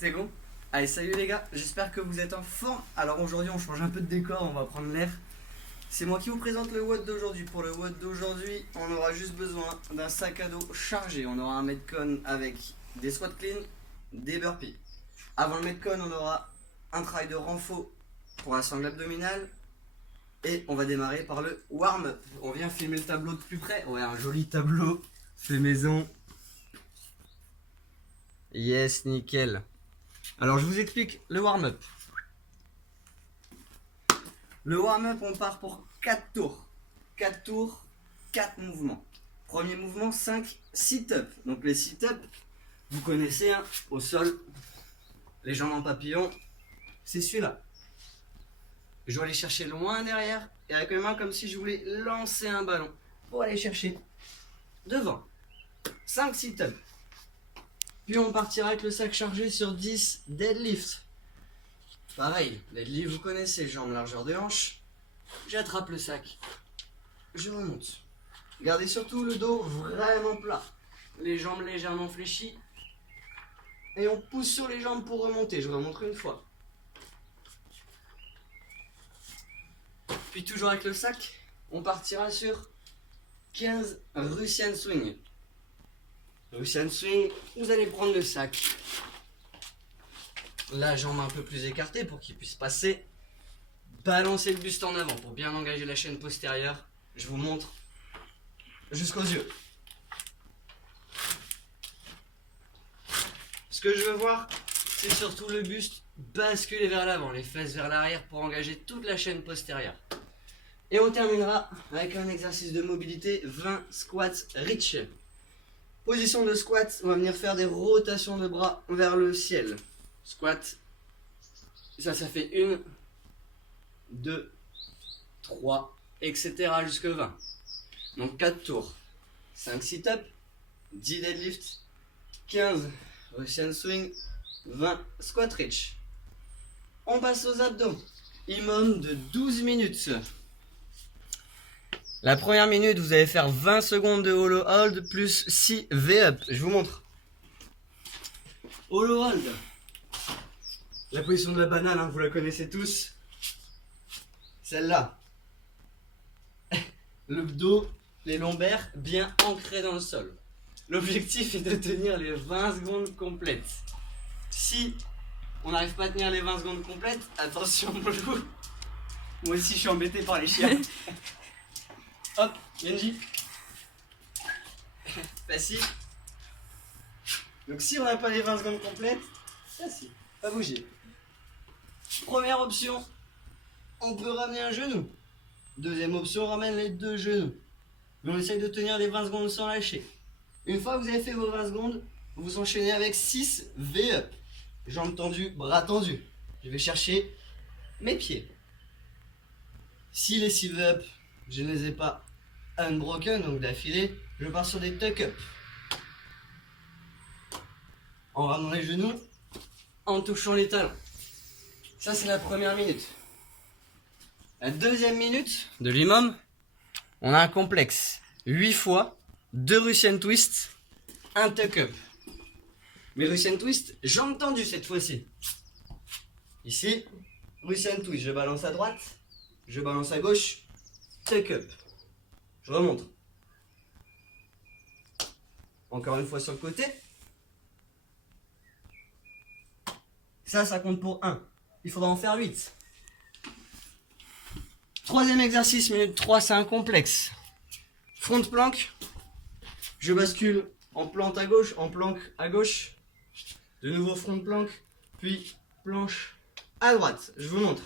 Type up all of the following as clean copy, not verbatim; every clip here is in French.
C'est bon? Allez, salut les gars, j'espère que vous êtes en forme. Alors aujourd'hui, on change un peu de décor, on va prendre l'air. C'est moi qui vous présente le WOD d'aujourd'hui. Pour le WOD d'aujourd'hui, on aura juste besoin d'un sac à dos chargé. On aura un Metcon avec des squat clean, des burpees. Avant le Metcon, on aura un travail de renfort pour la sangle abdominale. Et on va démarrer par le warm-up. On vient filmer le tableau de plus près. Ouais, un joli tableau fait maison. Yes, nickel. Alors je vous explique le warm-up. Le warm-up, on part pour 4 tours. 4 tours, 4 mouvements. Premier mouvement, 5 sit-up. Donc les sit-up, vous connaissez, hein, au sol, les jambes en papillon, c'est celui-là. Je dois aller chercher loin derrière et avec mes mains comme si je voulais lancer un ballon pour aller chercher devant. 5 sit-up. Puis on partira avec le sac chargé sur 10 deadlifts. Pareil, deadlift, vous connaissez, jambes largeur de hanche. J'attrape le sac. Je remonte. Gardez surtout le dos vraiment plat. Les jambes légèrement fléchies. Et on pousse sur les jambes pour remonter. Je vous remontre une fois. Puis toujours avec le sac, on partira sur 15 Russian swing. Russian swing, vous allez prendre le sac. La jambe un peu plus écartée pour qu'il puisse passer. Balancer le buste en avant pour bien engager la chaîne postérieure. Je vous montre jusqu'aux yeux. Ce que je veux voir, c'est surtout le buste basculer vers l'avant, les fesses vers l'arrière pour engager toute la chaîne postérieure. Et on terminera avec un exercice de mobilité 20 squats reach. Position de squat, on va venir faire des rotations de bras vers le ciel. Squat, ça fait 1, 2, 3, etc. jusque 20. Donc 4 tours, 5 sit-up, 10 deadlift, 15 Russian swing, 20 squat reach. On passe aux abdos, minimum de 12 minutes. La première minute, vous allez faire 20 secondes de hollow hold plus 6 V-up. Je vous montre. Hollow hold. La position de la banane, hein, vous la connaissez tous. Celle-là. Le dos, les lombaires bien ancrés dans le sol. L'objectif est de tenir les 20 secondes complètes. Si on n'arrive pas à tenir les 20 secondes complètes, attention mon loup. Moi aussi je suis embêté par les chiens. Hop, Genji. Facile. Donc si on n'a pas les 20 secondes complètes, facile, pas bouger. Première option, on peut ramener un genou. Deuxième option, on ramène les deux genoux. Mais on essaye de tenir les 20 secondes sans lâcher. Une fois que vous avez fait vos 20 secondes, vous enchaînez avec 6 V-up. Jambes tendues, bras tendus. Je vais chercher mes pieds. Si les 6 V-up, je ne les ai pas unbroken, donc d'affilée, je pars sur des tuck-up. En ramenant les genoux, en touchant les talons. Ça, c'est la première minute. La deuxième minute de l'imam, on a un complexe. 8 fois, 2 Russian twist, un tuck-up. Mais Russian twist, jambes tendues cette fois-ci. Ici, Russian twist, je balance à droite, je balance à gauche, tuck-up. Je remonte. Encore une fois sur le côté. Ça compte pour 1. Il faudra en faire 8. Troisième exercice, minute 3, c'est un complexe. Front plank. Je bascule en plante à gauche, en planque à gauche. De nouveau front plank, puis planche à droite. Je vous montre.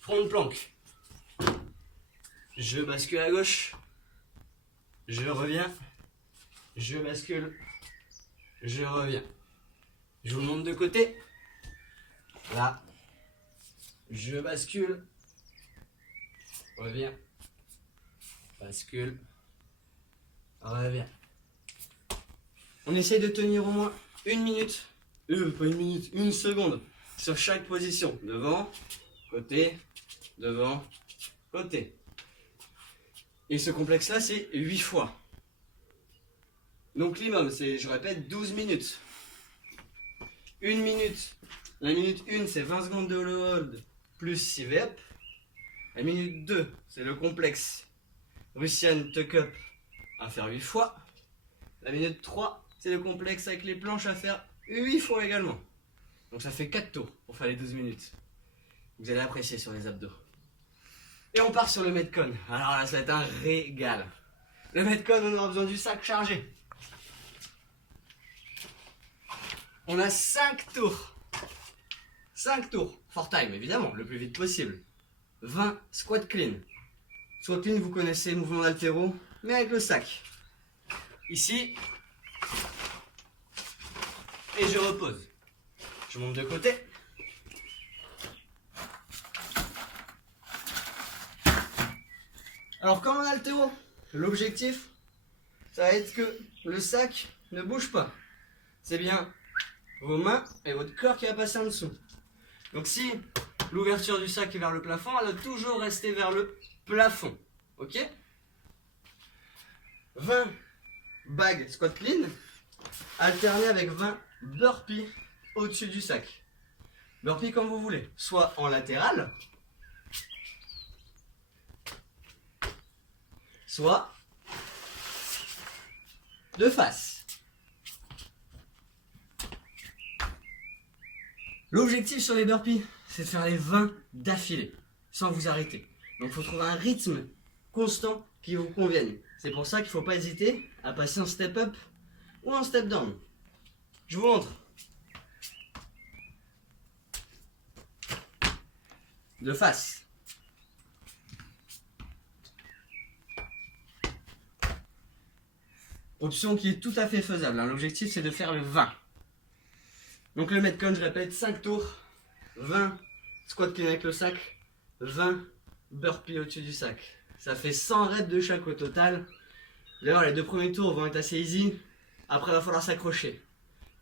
Front plank. Je bascule à gauche. Je reviens. Je bascule. Je reviens. Je vous montre de côté. Là. Je bascule. Reviens. Bascule. Reviens. On essaye de tenir au moins 1 minute. Pas 1 minute, 1 seconde. Sur chaque position. Devant, côté, devant, côté. Et ce complexe-là, c'est 8 fois. Donc l'imam, c'est, je répète, 12 minutes. 1 minute. La minute 1, c'est 20 secondes de hollow hold plus 6 V-up. La minute 2, c'est le complexe Russian tuck-up à faire 8 fois. La minute 3, c'est le complexe avec les planches à faire 8 fois également. Donc ça fait 4 tours pour faire les 12 minutes. Vous allez apprécier sur les abdos. Et on part sur le Metcon. Alors là, ça va être un régal. Le Metcon, on aura besoin du sac chargé. On a 5 tours. 5 tours. For time, évidemment, le plus vite possible. 20 squat clean. Squat clean, vous connaissez, mouvement d'haltéro, mais avec le sac. Ici. Et je repose. Je monte de côté. Alors, comme en haltéro, l'objectif, ça va être que le sac ne bouge pas. C'est bien vos mains et votre corps qui va passer en dessous. Donc si l'ouverture du sac est vers le plafond, elle doit toujours rester vers le plafond. Ok? 20 bags squat clean, alterné avec 20 burpees au-dessus du sac. Burpees comme vous voulez, soit en latéral, soit de face. L'objectif sur les burpees, c'est de faire les 20 d'affilée, sans vous arrêter. Donc il faut trouver un rythme constant qui vous convienne. C'est pour ça qu'il ne faut pas hésiter à passer en step up ou en step down. Je vous montre. De face. Option qui est tout à fait faisable. L'objectif, c'est de faire le 20. Donc le Metcon, je répète, 5 tours, 20 squat clean avec le sac, 20 burpees au-dessus du sac. Ça fait 100 reps de chaque au total. D'ailleurs, les 2 premiers tours vont être assez easy. Après, il va falloir s'accrocher.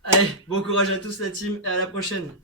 Allez, bon courage à tous la team et à la prochaine.